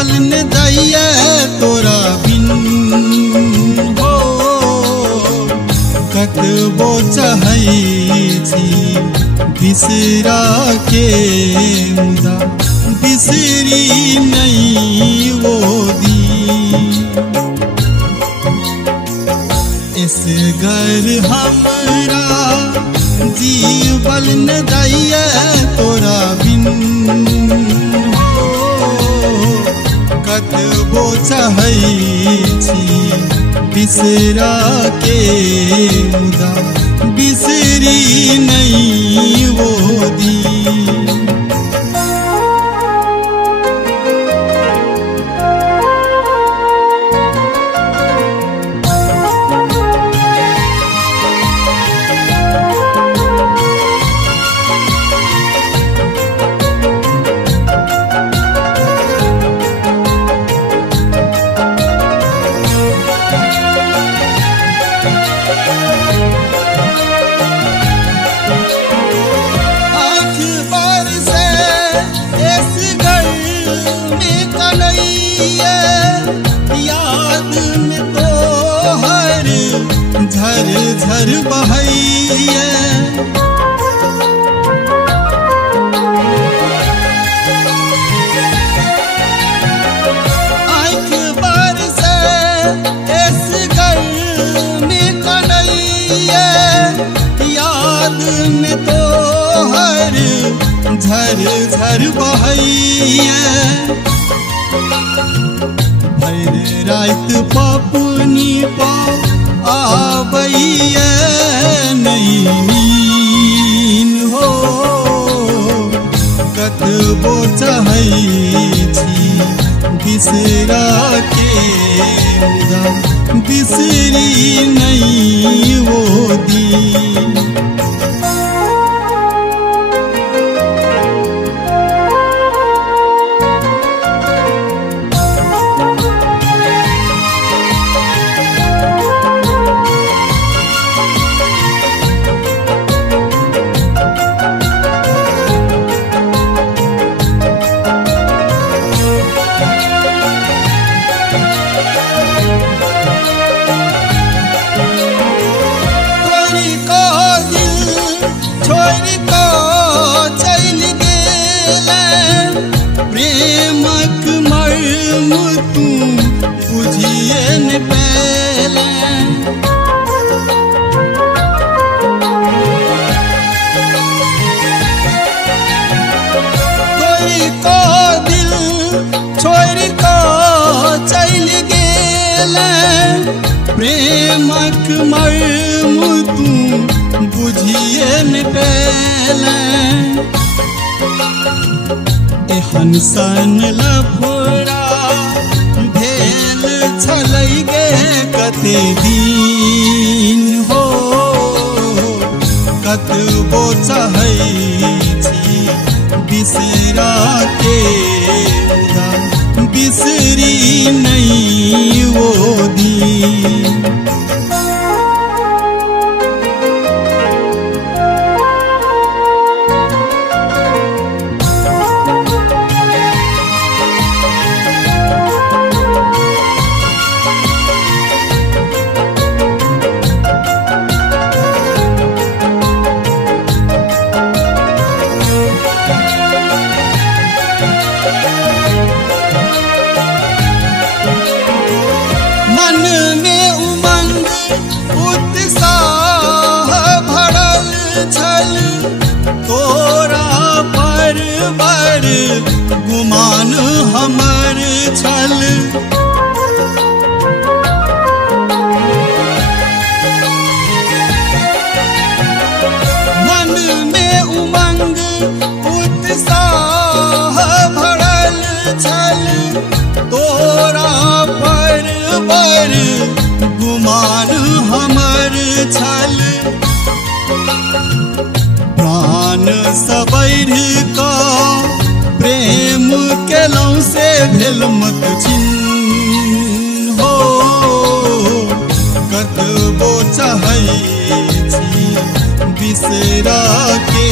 Jewel न दैया तोरा बिन हो कतबो चाहै छी बिसरा के मुदा बिसरी नहीं वो दी। इस घर हमरा जीवल न दैया तोरा बिन हो कतबो चाहै छी बिसरा के मुदा बिसरी नहीं वो दी। याद में तो हर झर झर बहैया आँख बार से इस घर में कन्हैया याद में तो हर झर झर बहैया। भर रात पपुनी पा आबैया नहीं नीन हो कतबो चाहै छी बिसरा के मुदा बिसरी नहीं वो दी। प्रेमक मर्म तू बुझिए न पहले कोई को दिल छोड़ को चल गेले प्रेमक मर्म तू बुझिए न पहले। एहन सन लफड़ा भेल छलै गे कते दिन हो कतबो चाहै छी बिसरा के मुदा बिसरी नहीं वो दी। मन में उमंग उत्साह भरल छल तोरा पर बड़ गुमान हमर छल। मन में उमंग उत्साह भरल छल तोरा पर बड़ गुमान हमर छल। प्राण सबैर का प्रेम केलौं से भेल मत छिन हो कतबो चाहै छी बिसरा के